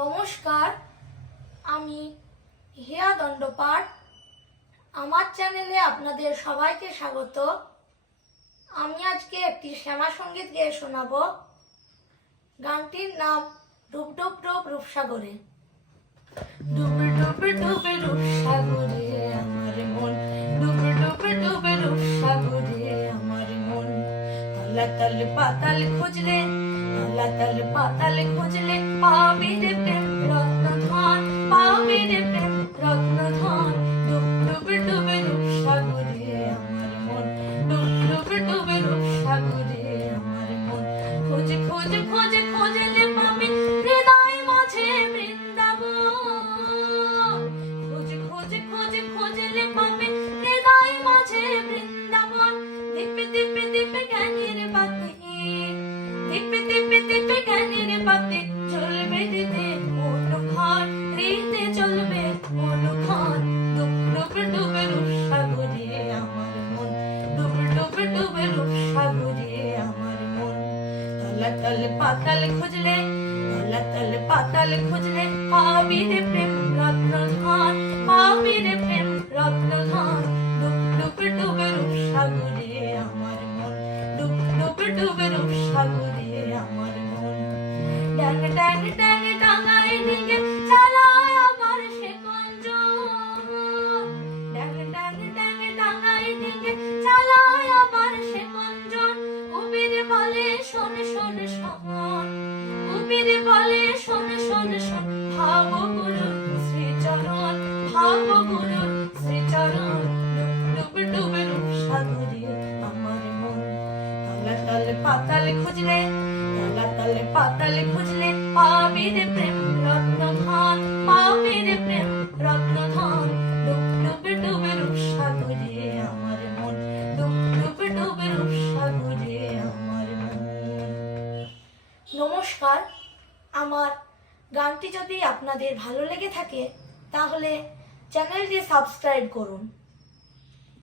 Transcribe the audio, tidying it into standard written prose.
নমস্কার, আমি হিয়া দণ্ডপাট। আমার চ্যানেলে আপনাদের সবাইকে স্বাগত। আমি আজকে একটি শ্যামা সঙ্গীত গেয়ে শোনাবো। গানটির নাম ডুব ডুব ডুব রূপসাগরে। ডুবে ডুবে ডুবে রূপসাগরে আমার মন, ডুবে ডুবে ডুবে রূপসাগরে আমার মন। তলাতল পাতাল খুঁজলে, তলাতল পাতাল খুঁজলে পাবি রে প্রেম রত্নধন, পাবি রে প্রেম রত্নধন। ডুব ডুবে ডুবে রূপসাগরে আমার মন, ডুব ডুবে ডুবে রূপসাগরে আমার মন। খোঁজে খোঁজে খোঁজে খোঁজলে পাবি হৃদয় মাঝে বৃন্দাবন। খোঁজে খোঁজে খোঁজে খোঁজলে পাবি হৃদয় মাঝে বৃন্দাবন। দীপে দীপে দীপে জ্ঞানের বাতি, দীপে দীপে দীপে জ্ঞানের বাতি জ্বলবে হৃদে মনোহর, হৃদে জ্বলবে মনোহর। ডুব ডুবে ডুবে রূপসাগরে আমার মন, ডুব ডুবে ডুবে রূপসাগরে আমার মন। তলাতল পাতাল খুঁজলে, তলাতল পাতাল খুঁজলে পাবি রে প্রেম রত্নধন, পাবি রে প্রেম রত্নধন। ডুব ডুবে ডুবে রূপসাগরে আমার মন, ডুব ডুবে ডুবে রূপসাগরে আমার মন। ড্যাং ড্যাং ড্যাং ডাঙায় ডিঙে চালায় আমার সে কঞ্জন। ড্যাং ড্যাং ড্যাং ডাঙায় ডিঙে চালায় আমার সে কঞ্জন। কবির বলে শোন শোন শোন, কবির বলে শোন শোন শোন। ভাব গুরুর শ্রীচরণ, ভাব গুরুর শ্রীচরণ। ডুব ডুবে রূপসাগরে আমার মন। তলাতল পাতাল খুঁজলে, তলাতল পাতাল খুঁজলে পাবি রে প্রেম রত্নধন, পাবি রে প্রেম রত্নধন। ডুব ডুবে ডুবে রূপসাগরে আমার মন, ডুব ডুবে ডুবে রূপসাগরে আমার মন। নমস্কার, আমার গানটি যদি আপনাদের ভালো লেগে থাকে তাহলে চ্যানেলটি সাবস্ক্রাইব করুন।